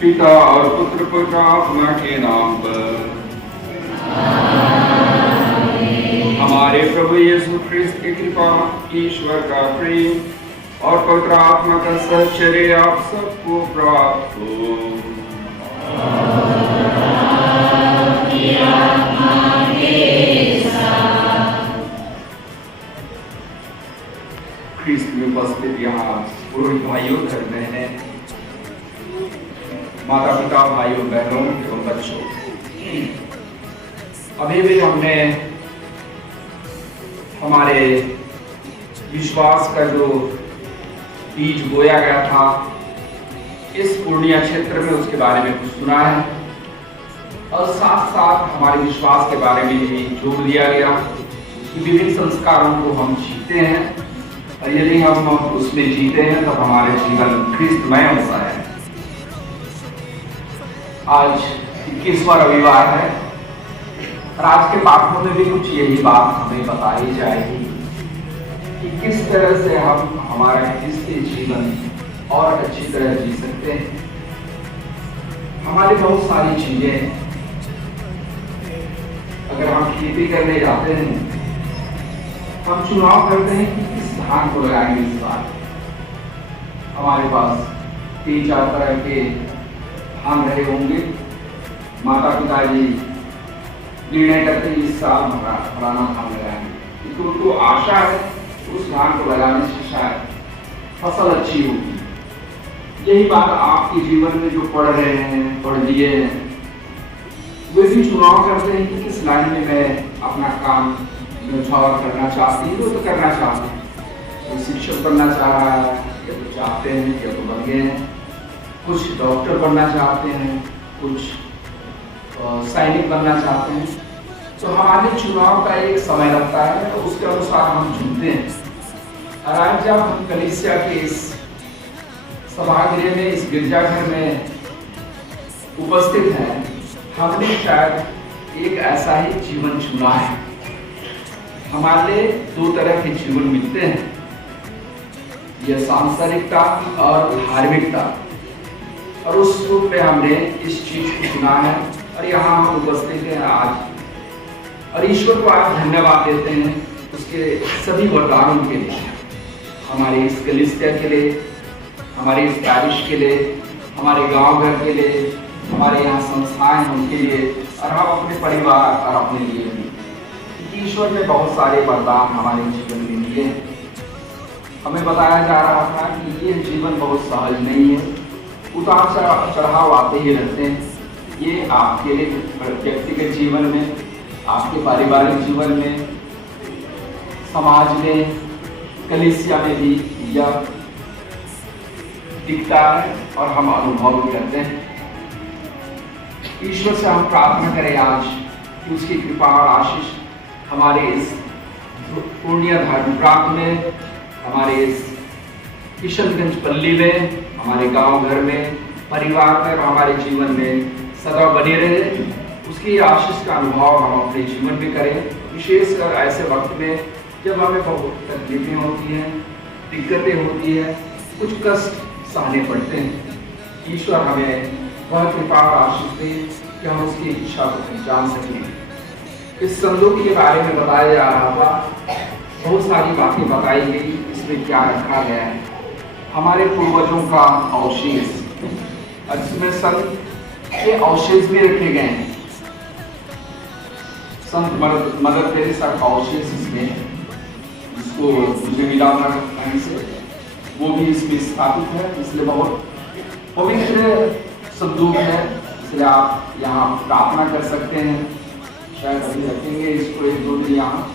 पिता और पुत्र पवित्र आत्मा के नाम पर। हमारे प्रभु यीशु ख्रिस्त की कृपा, ईश्वर का प्रेम और पवित्र आत्मा का सहचर्य आप सबको प्राप्त हो। ख्रिस्त में उपस्थित यहाँ पुरोहित भाइयों, धर्म बहनें, माता पिता, भाइयों बहनों एवं बच्चों, अभी भी हमने हमारे विश्वास का जो बीज बोया गया था इस पूर्णिया क्षेत्र में, उसके बारे में कुछ सुना है और साथ साथ हमारे विश्वास के बारे में भी जोड़ दिया गया कि विभिन्न संस्कारों को हम जीते हैं और यदि हम उसमें जीते हैं तो हमारे जीवन ख्रिस्तमय होता है। आज 21वां रविवार है और आज के पाठों में भी कुछ यही बात हमें बताई जाएगी कि किस तरह से हम हमारा क्रिस्तीय जीवन और अच्छी तरह जी सकते हैं। हमारी बहुत सारी चीजें, अगर हम खेती करने जाते हैं, हम चुनाव करते हैं कि किस धान को लगाएंगे इस बार। हमारे पास 3-4 तरह के धान रहे होंगे। माता पिताजी निर्णय करते हैं इस साल फलाना धान लगाएंगे, तो आशा है उस धान को लगाने से शायद फसल अच्छी होगी। यही बात आपके जीवन में जो पढ़ रहे हैं, पढ़ लिए हैं, वे भी चुनाव करते हैं कि किस लाइन में मैं अपना काम न्यौछावर करना चाहती हूँ तो करना चाहते हैं। कोई शिक्षक बनना चाह रहा है, या तो चाहते हैं या तो बन गए हैं। कुछ डॉक्टर बनना चाहते हैं, कुछ सैनिक बनना चाहते हैं। तो हमारे चुनाव का एक समय लगता है तो उसके अनुसार हम चुनते हैं। और आज जब हम कलीसिया के इस सभागृह में, इस गिरजाघर में उपस्थित हैं, हमने शायद एक ऐसा ही जीवन चुना है। हमारे 2 तरह के जीवन मिलते हैं, यह सांसारिकता और धार्मिकता, और उस रूप में हमने इस चीज को चुना है और यहाँ हम उपस्थित हैं आज। और ईश्वर को आज धन्यवाद देते हैं उसके सभी वरदानों के लिए, हमारे इस कलीसिया के लिए, हमारे इस पैरिश के लिए, हमारे गांव घर के लिए, हमारे यहाँ संस्थाएं हैं उनके लिए, और हम अपने परिवार और अपने लिए भी। ईश्वर ने बहुत सारे वरदान हमारे जीवन में दिए। हमें बताया जा रहा था कि ये जीवन बहुत सहज नहीं है, उतार चढ़ाव आते ही रहते हैं। ये आपके लिए व्यक्तिगत जीवन में, आपके पारिवारिक जीवन में, समाज में, कलीसिया में भी यह दिखता है और हम अनुभव भी करते हैं। ईश्वर से हम प्रार्थना करें आज कि उसकी कृपा और आशीष हमारे इस पूर्णिया धर्म प्रांत में, हमारे इस किशनगंज पल्ली में, हमारे गांव घर में, परिवार में, हमारे जीवन में सदा बने रहे। उसकी आशीष का अनुभव हम अपने जीवन में करें, विशेषकर ऐसे वक्त में जब हमें बहुत तकलीफें होती हैं, दिक्कतें होती हैं, कुछ कष्ट सहने पड़ते हैं। ईश्वर हमें वह कृपा और आशीष दे कि हम उसकी इच्छा को जान सकें। इस संदूक के बारे में बताया जा रहा था, बहुत सारी बातें बताई गई, इसमें क्या रखा गया है। हमारे पूर्वजों का अवशेष, इसमें संत के अवशेष भी रखे गए हैं। संत मदर टेरेसा का अवशेष इसमें, जिसको मुझे मिला था कहीं से, वो भी इसमें स्थापित है। इसलिए बहुत पवित्र संदूक है, इसलिए आप यहाँ प्रार्थना कर सकते हैं। शायद अभी रखेंगे इसको 1-2 दिन, यहाँ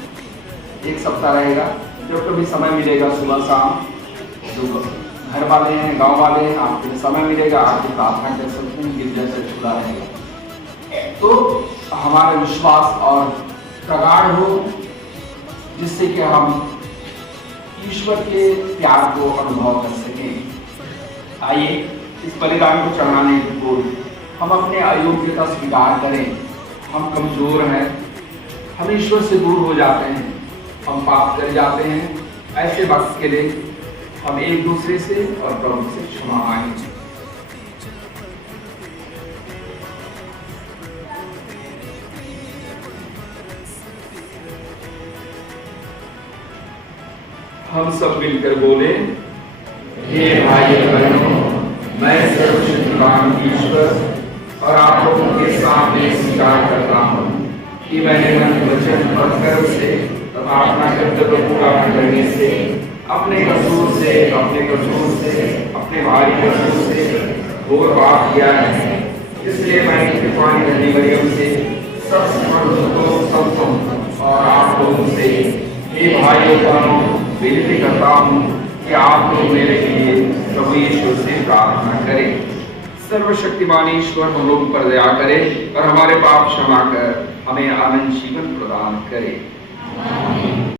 1 सप्ताह रहेगा। जब कभी समय मिलेगा सुबह शाम, जो घर वाले हैं, गांव वाले हैं, आपको समय मिलेगा, आप प्रार्थना कर सकते हैं, गिरजा से जुड़ा रहेगा। तो हमारा विश्वास और प्रगाढ़ हो, जिससे कि हम ईश्वर के प्यार को अनुभव कर सकें। आइए इस बलिदान को चढ़ाने की पूर्व हम अपने अयोग्यता स्वीकार करें। हम कमजोर हैं, हम ईश्वर से दूर हो जाते हैं, हम पाप कर जाते हैं। ऐसे वक्त के लिए हम एक दूसरे से और प्रभु से क्षमा मांगें। हम सब मिलकर बोले, हे भाई बहनों, मैं सर्वशक्तिमान ईश्वर और आप लोगों के सामने स्वीकार करता हूँ कि मैंने मन, वचन और कर्म से अपना कर्तव्य पूरा करने से, अपने कसूर से, अपने भारी कसूर से घोर पाप किया है। इसलिए मैं कृपाणी धनी मरियम से सब संतों और आप लोगों से, हे भाइयों बहनों, विनती करता हूँ कि आप लोग मेरे लिए प्रभु यीशु से प्रार्थना करें। सर्वशक्तिमान ईश्वर हम लोगों पर दया करे और हमारे पाप क्षमा कर हमें अनंत जीवन प्रदान करे।